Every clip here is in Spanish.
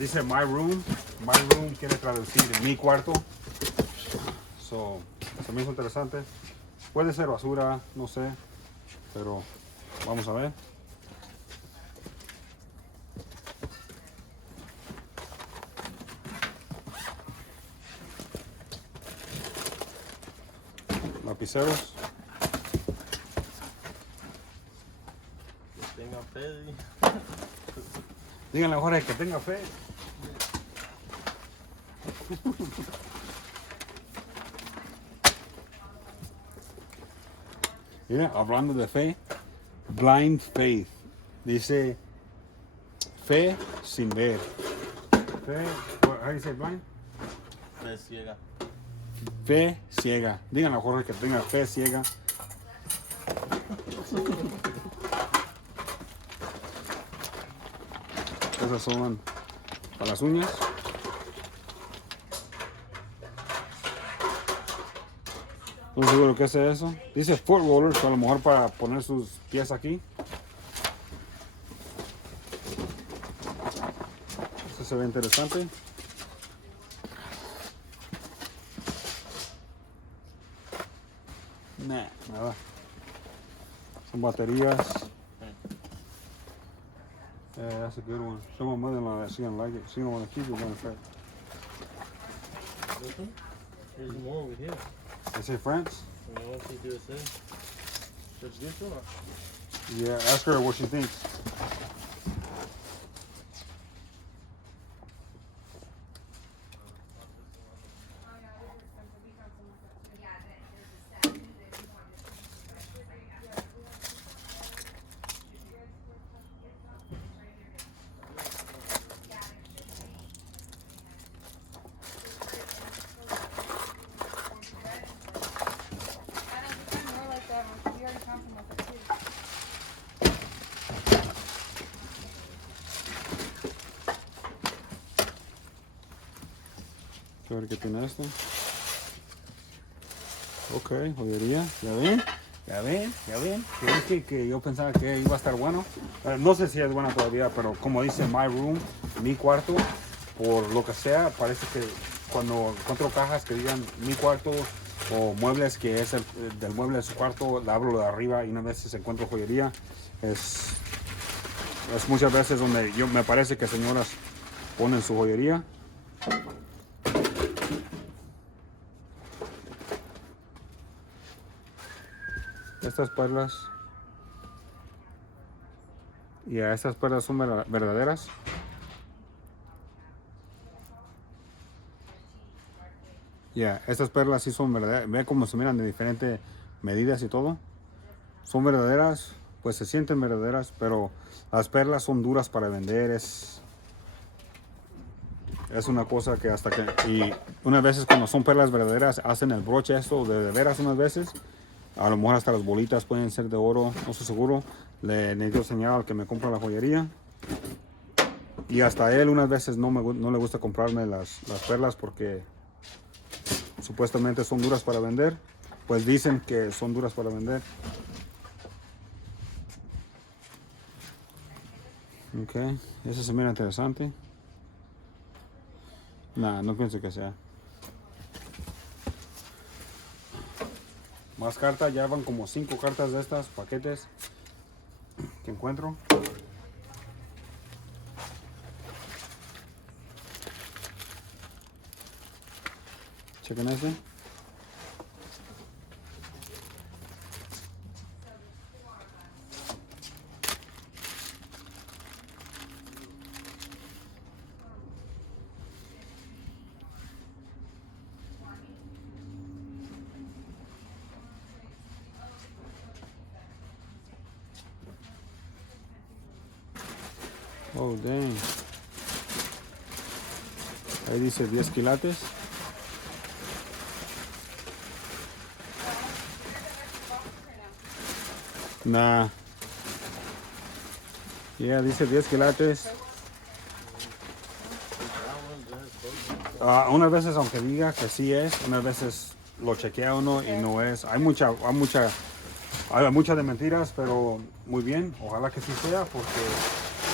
dice my room. My room quiere traducir mi cuarto. So, se me hizo interesante. Puede ser basura, no sé. Pero vamos a ver. Lapiceros. Que tenga fe. Díganle a Jorge que tenga fe. Mira, hablando de fe, blind faith. Dice fe sin ver. Fe, how do you say blind? Fe ciega. Fe ciega. Díganle a Jorge que tenga fe ciega. Esas son para las uñas. No sé seguro qué es eso. Dice foot rollers, a lo mejor para poner sus pies aquí. Eso se ve interesante. Nah, nada. Son baterías. Yeah, that's a good one. Show my mother-in-law that she don't like it. She don't want to keep it on the fact. There's more over here. They say France? You know what they do say? Should you get one? Yeah, ask her what she thinks. A ver qué tiene esto. Ok, joyería. ¿Ya ven? ¿Ya ven? ¿Ya ven? Que yo pensaba que iba a estar bueno. No sé si es buena todavía, pero como dice my room, mi cuarto, por lo que sea, parece que cuando encuentro cajas que digan mi cuarto o muebles que es del mueble de su cuarto, le abro lo de arriba y una vez encuentro joyería. Es muchas veces donde me parece que señoras ponen su joyería. Estas perlas. Y estas perlas son verdaderas. Ya, estas perlas sí son verdaderas. Ve cómo se miran de diferentes medidas y todo. Son verdaderas, pues se sienten verdaderas, pero las perlas son duras para vender. Es una cosa que hasta que... Y unas veces cuando son perlas verdaderas hacen el broche esto de veras unas veces. A lo mejor hasta las bolitas pueden ser de oro, no estoy seguro. Le necesito enseñar al que me compra la joyería. Y hasta a él unas veces no le gusta comprarme las perlas porque supuestamente son duras para vender. Pues dicen que son duras para vender. Ok, eso se mira interesante. Nah, no pienso que sea. Más cartas, ya van como 5 cartas de estas, paquetes que encuentro. Chequen este. Oh, dang. Ahí dice 10 quilates. Nah. Yeah, dice 10 quilates. Unas veces, aunque diga que sí es, unas veces lo chequea uno y no es. Hay mucha de mentiras, pero muy bien. Ojalá que sí sea, porque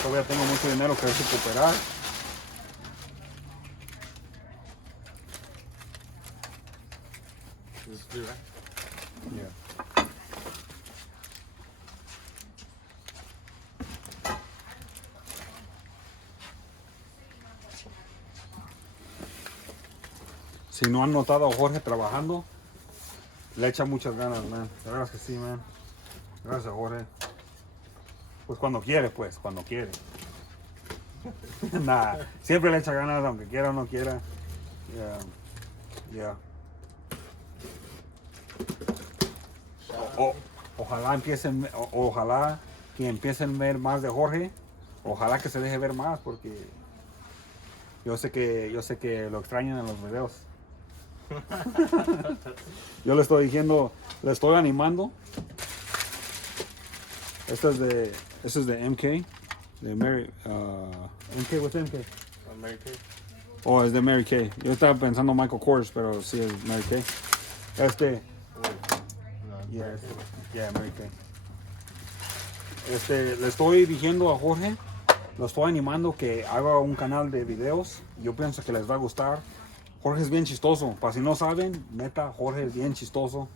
todavía tengo mucho dinero que recuperar. It's clear, right? Yeah. Si no han notado a Jorge trabajando, le echa muchas ganas, man. La verdad es que sí, man. Gracias, Jorge. Pues cuando quiere, pues, cuando quiere. Nah, siempre le echa ganas, aunque quiera o no quiera. Yeah. Ojalá empiecen, ojalá que empiecen a ver más de Jorge. Ojalá que se deje ver más, porque yo sé que lo extrañan en los videos. Yo le estoy diciendo, le estoy animando. Este es de MK, de Mary, MK, what's MK? Mary Kay. Oh, es de Mary Kay. Yo estaba pensando Michael Kors, pero sí es Mary Kay. No, Mary Kay. Yeah, Mary Kay. Le estoy diciendo a Jorge, lo estoy animando que haga un canal de videos. Yo pienso que les va a gustar. Jorge es bien chistoso. Para si no saben, neta, Jorge es bien chistoso.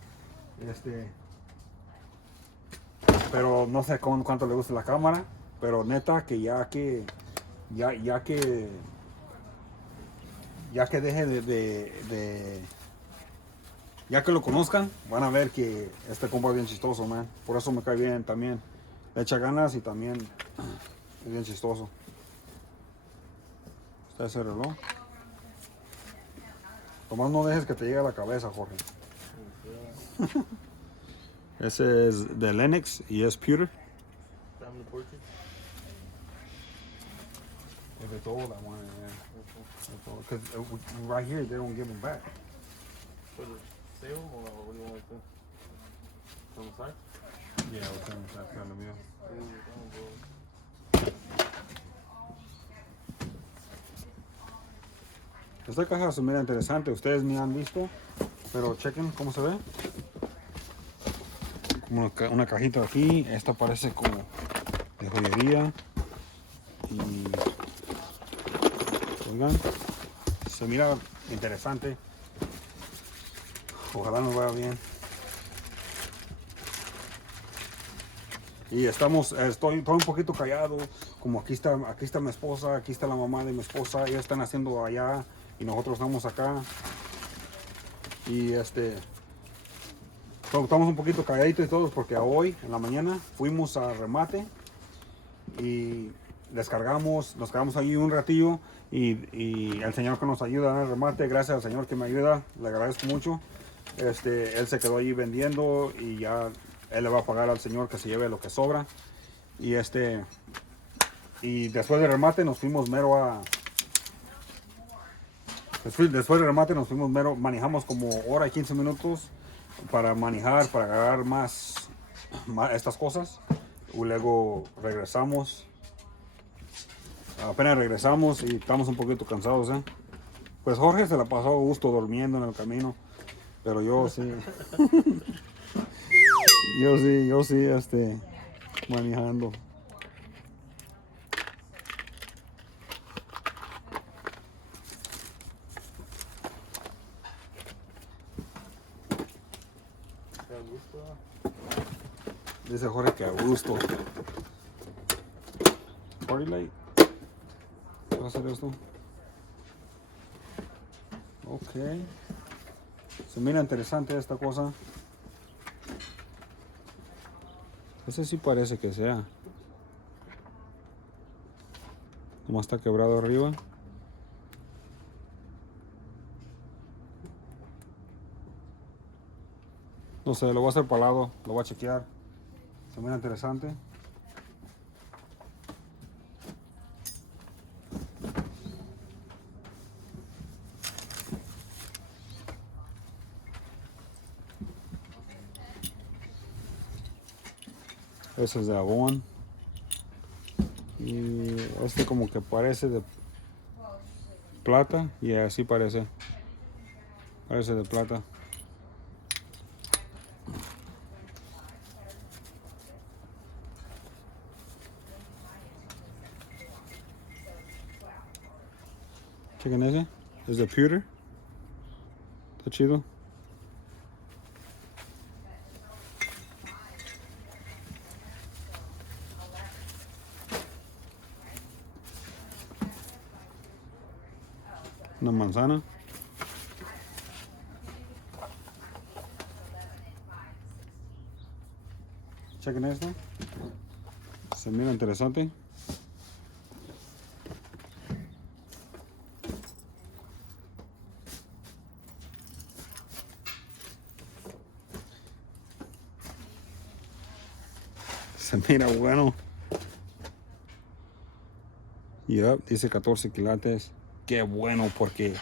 Pero no sé cuánto le gusta la cámara. Pero neta, que ya que deje ya que lo conozcan, van a ver que este compa es bien chistoso, man. Por eso me cae bien también. Le echa ganas y también es bien chistoso. Está ese reloj. Tomás, no dejes que te llegue a la cabeza, Jorge. Ese es de Lennox y es pewter. Family portrait. If it's old, I want it, yeah. Because right here, they don't give them back. For the sale, or what do you want to do? From the side? Yeah, what's in that kind of meal. Esta caja se mira interesante. Ustedes ni han visto, pero chequen cómo se ve. Como una cajita aquí. Esta parece como de joyería. Y oigan, se mira interesante. Ojalá nos vaya bien. Y estoy un poquito callado, como aquí está mi esposa, aquí está la mamá de mi esposa, ellos están haciendo allá y nosotros estamos acá. Y estamos un poquito calladitos y todos porque hoy en la mañana fuimos a remate y nos quedamos ahí un ratillo y el señor que nos ayuda en el remate, gracias al señor que me ayuda, le agradezco mucho. Él se quedó ahí vendiendo y ya él le va a pagar al señor que se lleve lo que sobra. Y y después del remate nos fuimos mero manejamos como hora y 15 minutos para manejar, para agarrar más estas cosas. Y luego apenas regresamos y estamos un poquito cansados, ¿eh? Pues Jorge se la pasó a gusto durmiendo en el camino, pero yo sí. yo sí, manejando. Dice Jorge que a gusto. Party light. ¿Qué va a hacer esto? Ok. Se mira interesante esta cosa. Ese sí parece que sea. Como está quebrado arriba. No sé, lo voy a hacer para el lado. Lo voy a chequear. Se mira interesante. Ese es de Avon. Y como que parece de plata. Y así parece. Parece de plata. Chequen ese. Es de pewter. Está chido. Una manzana. Chequen esto. Se mira interesante. Se mira bueno. Yep, dice 14 quilates. Qué bueno, porque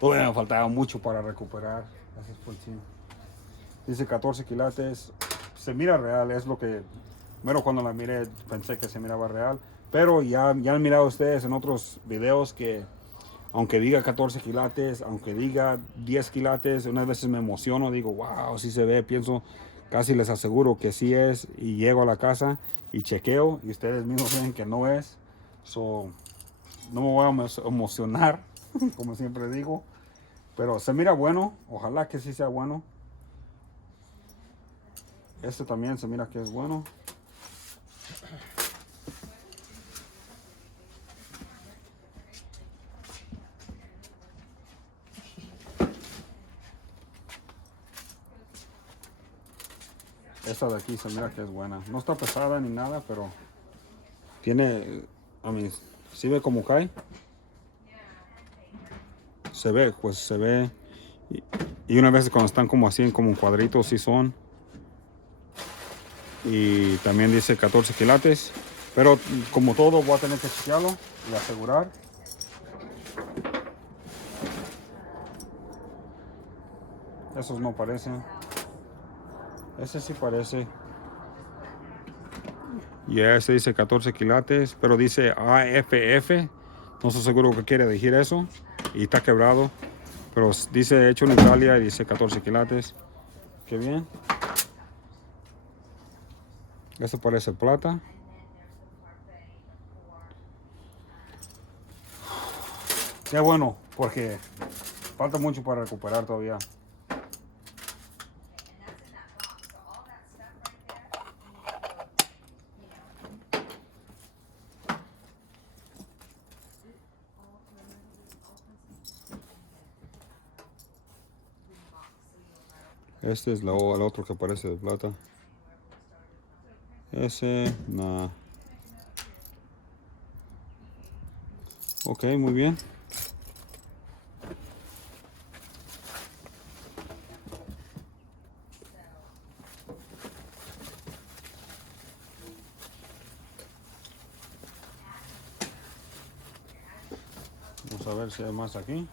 todavía me faltaba mucho para recuperar. Gracias por el chino. Dice 14 quilates. Se mira real, es lo que... Bueno, cuando la miré pensé que se miraba real. Pero ya han mirado ustedes en otros videos que aunque diga 14 quilates, aunque diga 10 quilates, unas veces me emociono, digo, wow, sí se ve, pienso, casi les aseguro que sí es. Y llego a la casa y chequeo y ustedes mismos ven que no es. So, no me voy a emocionar, como siempre digo. Pero se mira bueno, ojalá que sí sea bueno. Este también se mira que es bueno. Esta de aquí se mira que es buena. No está pesada ni nada, pero tiene, a mí, ¿sí ve cómo cae? Se ve, pues se ve. Y una vez cuando están como así, como en cuadritos, sí son. Y también dice 14 quilates. Pero como todo, voy a tener que chequearlo y asegurar. Esos no parecen. Ese sí parece. Y ese dice 14 quilates, pero dice AFF. No estoy seguro qué quiere decir eso. Y está quebrado. Pero dice hecho en Italia y dice 14 quilates. Qué bien. Esto parece plata. Qué bueno, porque falta mucho para recuperar todavía. Este es el otro que parece de plata. Ese, nada. Ok, muy bien. Vamos a ver si hay más aquí.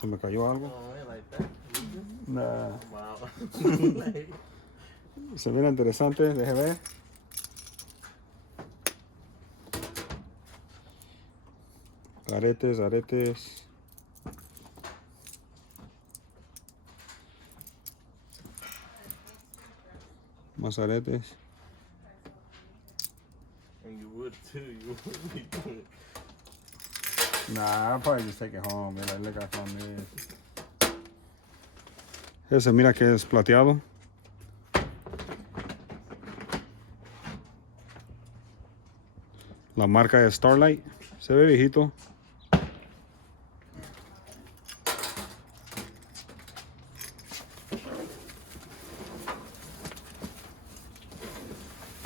¿Se me cayó algo? Nah. Wow. Se mira interesante, deje ver. Aretes, aretes. Más aretes. And you would too. You would be good. Nah, I'll probably just take it home. Mira, look how fun this. Ese mira que es plateado. La marca es Starlight. Se ve viejito.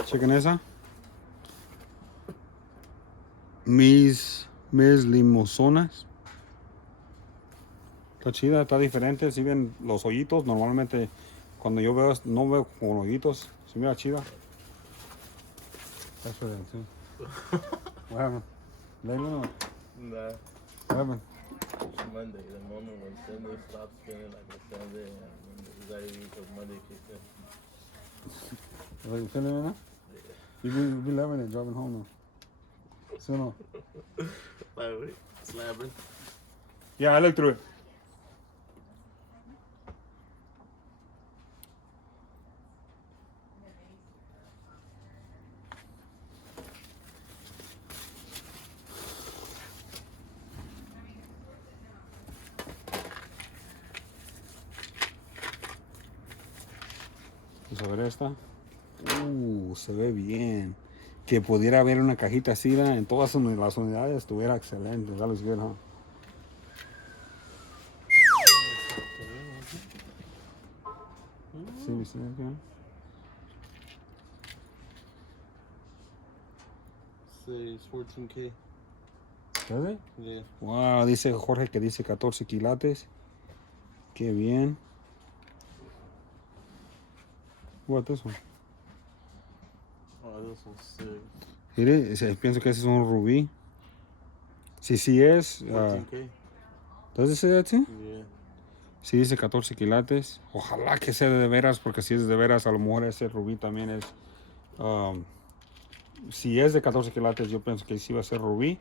Chequen esa. Mis limosonas. Está chida, está diferente. Si ven los hoyitos, normalmente cuando yo veo, no veo con hoyitos. Se mira chida. That's what I too. What happened? Layla? Nah. What happened? It's Monday, the moment when Sunday stops feeling like a Sunday and when the anxiety of Monday kicks in. Are you feeling it now? Yeah. You be loving it driving home now. ¿Sí o no? Like, wait, slapping. Yeah, I looked through it. Vamos a ver esta. Se ve bien. que pudiera haber una cajita así en todas las unidades, estuviera excelente. That looks good, huh? Sí, sí, okay. Says 14K. Does it? Yeah. Wow, dice Jorge que dice 14 quilates. Qué bien. What this one? Oh, this one's sick. Mire, pienso que ese es un rubí. Sí es. 14K. ¿Does it say that too? Yeah. Sí dice 14 quilates. Ojalá que sea de veras, porque si es de veras, a lo mejor ese rubí también es. Si es de 14 quilates, yo pienso que sí va a ser rubí.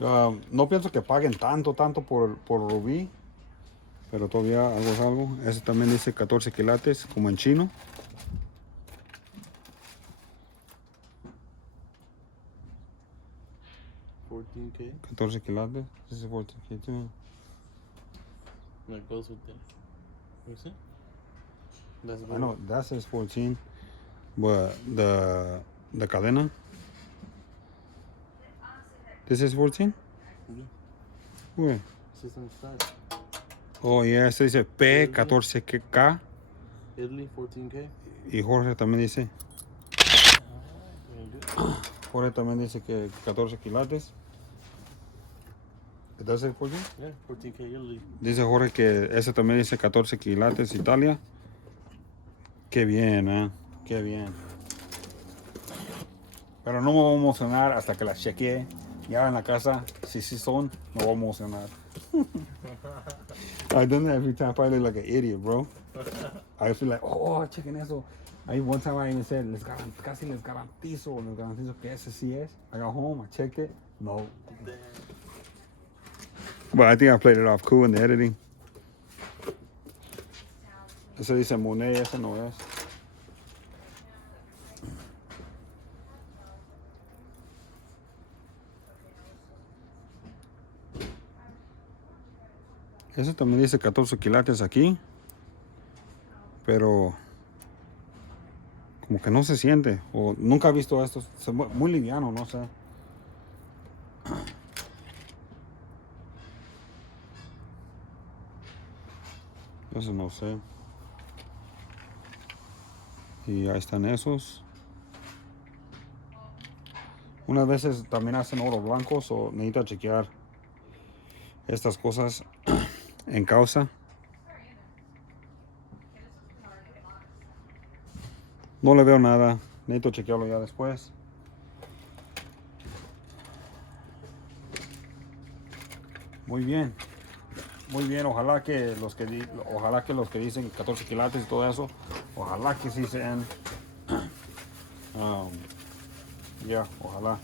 No pienso que paguen tanto por rubí, pero todavía algo es algo. Ese también dice 14 quilates, como en chino. $14K. 14 quilates. This is 14K too. That goes with that. You see? That's I know that says 14, but the cadena. This is 14. Yeah. Where? This is inside. Oh yeah, este dice P14K Italy, 14K. y Jorge también dice. Very good. Jorge también dice que 14 quilates. ¿Does it say 14? Yeah, 14K Italy. Dice Jorge que ese también dice 14 quilates Italia. Qué bien, qué bien. Pero no me voy a emocionar hasta que las chequee. Ya en la casa, si sí son, me voy a emocionar. I've done that every time. I probably look like an idiot, bro. I feel like, oh, chequen eso. I one time I even said, casi les garantizo que ese sí es. I got home, I checked it. No. But I think I played it off cool in the editing. Ese dice Monet, ese no es. Ese también dice 14 quilates aquí. Pero como que no se siente. O nunca he visto esto. Muy liviano, no sé. Eso no sé. Y ahí están esos. Unas veces también hacen oro blancos o necesito chequear estas cosas en causa. No le veo nada. Necesito chequearlo ya después. Muy bien. Muy bien. Ojalá que los que dicen 14 quilates y todo eso, ojalá que sí sean. Ya, ojalá.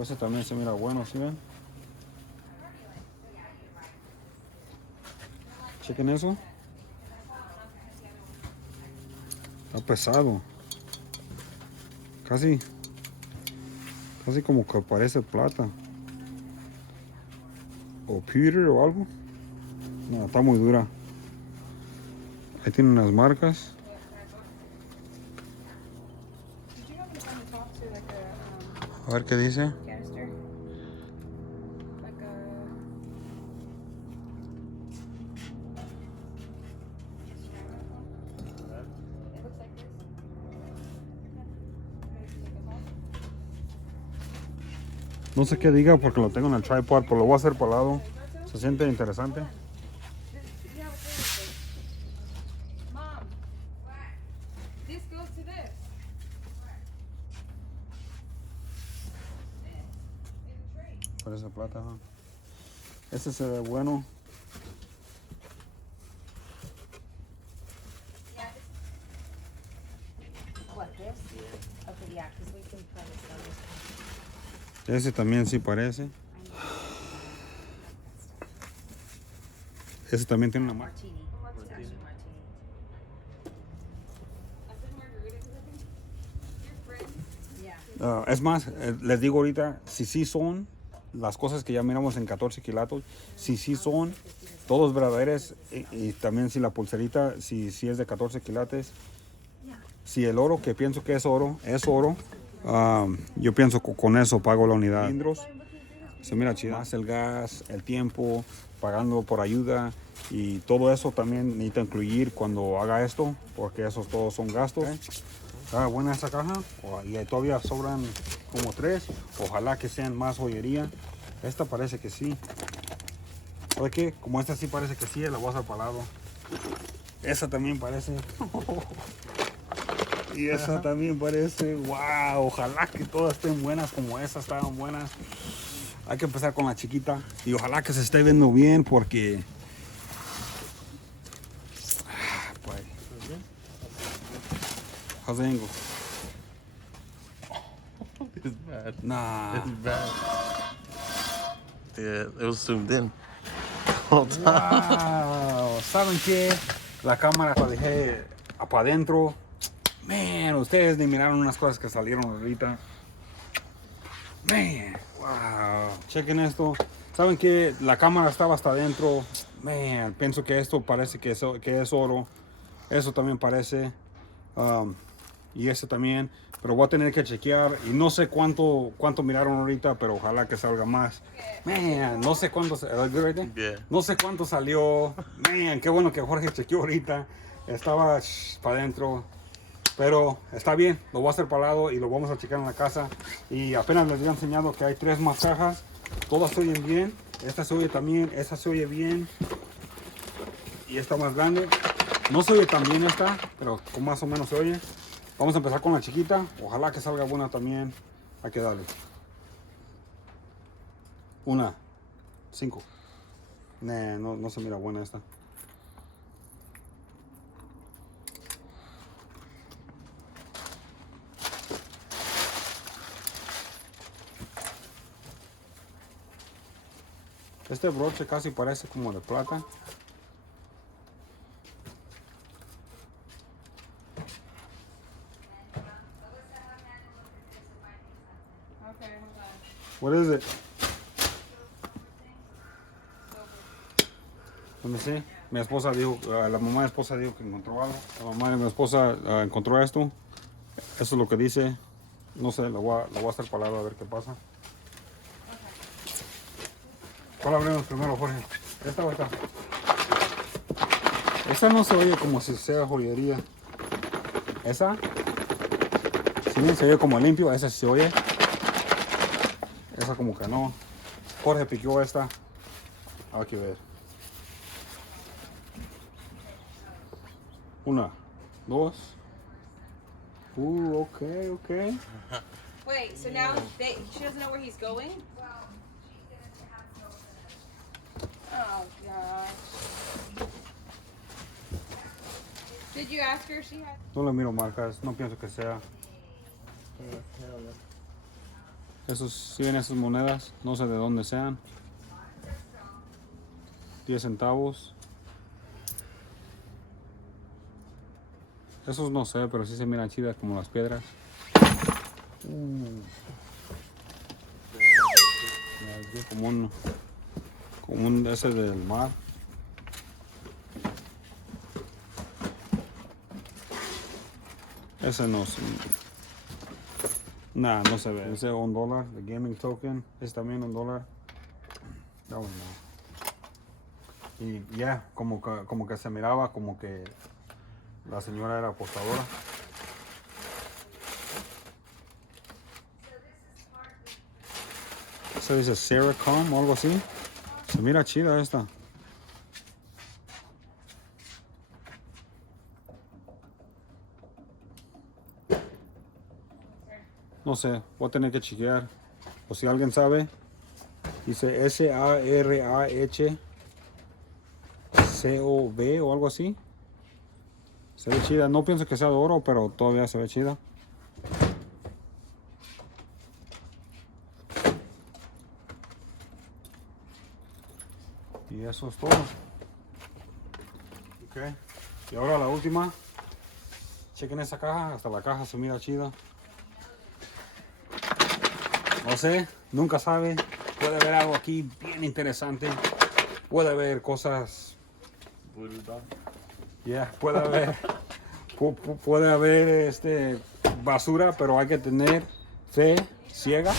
Ese también se mira bueno, ¿sí ven? Chequen eso. Está pesado. Casi como que parece plata. O pewter o algo. No, está muy dura. Ahí tiene unas marcas. A ver qué dice. No sé qué diga porque lo tengo en el tripod, pero lo voy a hacer por lado. Se siente interesante. Parece plata, ¿no? Este se ve bueno. Ese también sí parece. Ese también tiene una marca. Es más, les digo ahorita, si sí son las cosas que ya miramos en 14 quilatos, si sí son, todos verdaderos. Y también si la pulserita, si es de 14 quilates. Si el oro, que pienso que es oro, yo pienso que con eso pago la unidad. Cilindros, se mira chida. Más el gas, el tiempo, pagando por ayuda. Y todo eso también necesita incluir cuando haga esto, porque esos todos son gastos. Está buena esa caja, y todavía sobran como 3. Ojalá que sean más joyería. Esta parece que sí. ¿Sabe qué? Como esta sí parece que sí, la voy a hacer para el lado. Esa también parece. Y esa también parece. Wow, ojalá que todas estén buenas como esas estaban buenas. Hay que empezar con la chiquita. Y ojalá que se esté viendo bien porque... Pues. How's the angle? It's bad. Nah. It's bad. Yeah, it was zoomed in. All time. Wow. ¿Saben qué? La cámara la dejé para adentro. Man, ustedes ni miraron unas cosas que salieron ahorita. Man, wow. Chequen esto. ¿Saben qué? La cámara estaba hasta adentro. Man, pienso que esto parece que es oro. Eso también parece. Y eso también. Pero voy a tener que chequear. Y no sé cuánto miraron ahorita, pero ojalá que salga más. Man, no sé cuánto. Yeah. No sé cuánto salió. Man, qué bueno que Jorge chequeó ahorita. Estaba para adentro. Pero está bien, lo voy a hacer para el lado y lo vamos a checar en la casa. Y apenas les había enseñado que hay 3 más cajas. Todas se oyen bien. Esta se oye también, esta se oye bien. Y esta más grande. No se oye tan bien esta, pero más o menos se oye. Vamos a empezar con la chiquita. Ojalá que salga buena también. Hay que darle. 1, 5. No se mira buena esta. Este broche casi parece como de plata. Okay, hold on. What is it? Let me see. Mi esposa dijo, la mamá de mi esposa dijo que encontró algo. La mamá de mi esposa encontró esto. Eso es lo que dice. No sé, lo voy a hacer palabra a ver qué pasa. ¿Cuál abrimos primero, Jorge? ¿Esta o esta? Esa no se oye como si sea joyería. ¿Esa? Sí, se oye como limpio. Esa sí se oye. Esa como que no. Jorge piqueó esta. Hay que ver. 1, 2. Okay. Wait, so now she doesn't know where he's going? Oh, gosh. Did you ask her if she had... No le miro marcas. No pienso que sea. Siguen esas monedas. No sé de dónde sean. 10 centavos. Esos no sé, pero sí se miran chidas como las piedras. Como un ese del mar. Ese no se... Nah, no se ve. Ese $1, el gaming token. Es también $1. No. Y ya, como que se miraba como que la señora era apostadora. Eso dice Seracom o algo así. Se mira chida esta. No sé, voy a tener que chequear. O si alguien sabe. Dice SARHCOB o algo así. Se ve chida. No pienso que sea de oro, pero todavía se ve chida. Y eso es todo. Ok. Y ahora la última. Chequen esa caja. Hasta la caja se mira chida. No sé, nunca sabe. Puede haber algo aquí bien interesante. puede haber cosas, Voodoo. puede haber, puede haber basura, pero hay que tener fe ciega.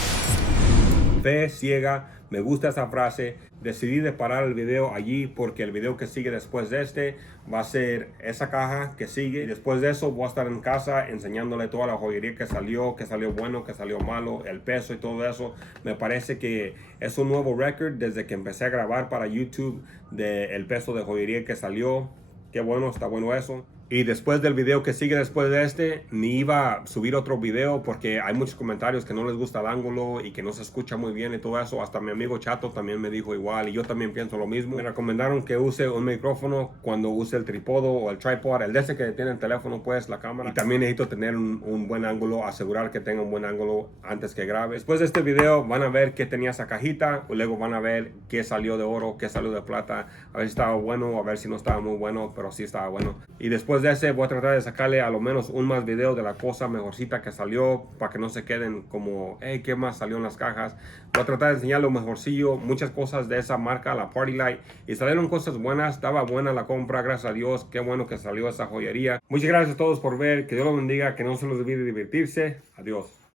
Fe ciega, me gusta esa frase. Decidí de parar el video allí porque el video que sigue después de este va a ser esa caja que sigue. Y después de eso voy a estar en casa enseñándole toda la joyería que salió bueno, que salió malo, el peso y todo eso. Me parece que es un nuevo récord desde que empecé a grabar para YouTube del peso de joyería que salió. Qué bueno, está bueno eso. Y después del video que sigue después de este, ni iba a subir otro video porque hay muchos comentarios que no les gusta el ángulo y que no se escucha muy bien y todo eso. Hasta mi amigo Chato también me dijo igual y yo también pienso lo mismo. Me recomendaron que use un micrófono cuando use el trípode o el tripod, el de ese que tiene el teléfono, pues la cámara. Y también necesito tener un buen ángulo, asegurar que tenga un buen ángulo antes que grabe. Después de este video van a ver qué tenía esa cajita, luego van a ver qué salió de oro, qué salió de plata, a ver si estaba bueno, a ver si no estaba muy bueno, pero sí estaba bueno. Y después de ese voy a tratar de sacarle a lo menos un más video de la cosa mejorcita que salió para que no se queden como, hey, ¿qué más salió en las cajas? Voy a tratar de enseñar lo mejorcillo, muchas cosas de esa marca, la Party Light, y salieron cosas buenas, estaba buena la compra, gracias a Dios, qué bueno que salió esa joyería. Muchas gracias a todos por ver, que Dios los bendiga, que no se los olvide divertirse, adiós.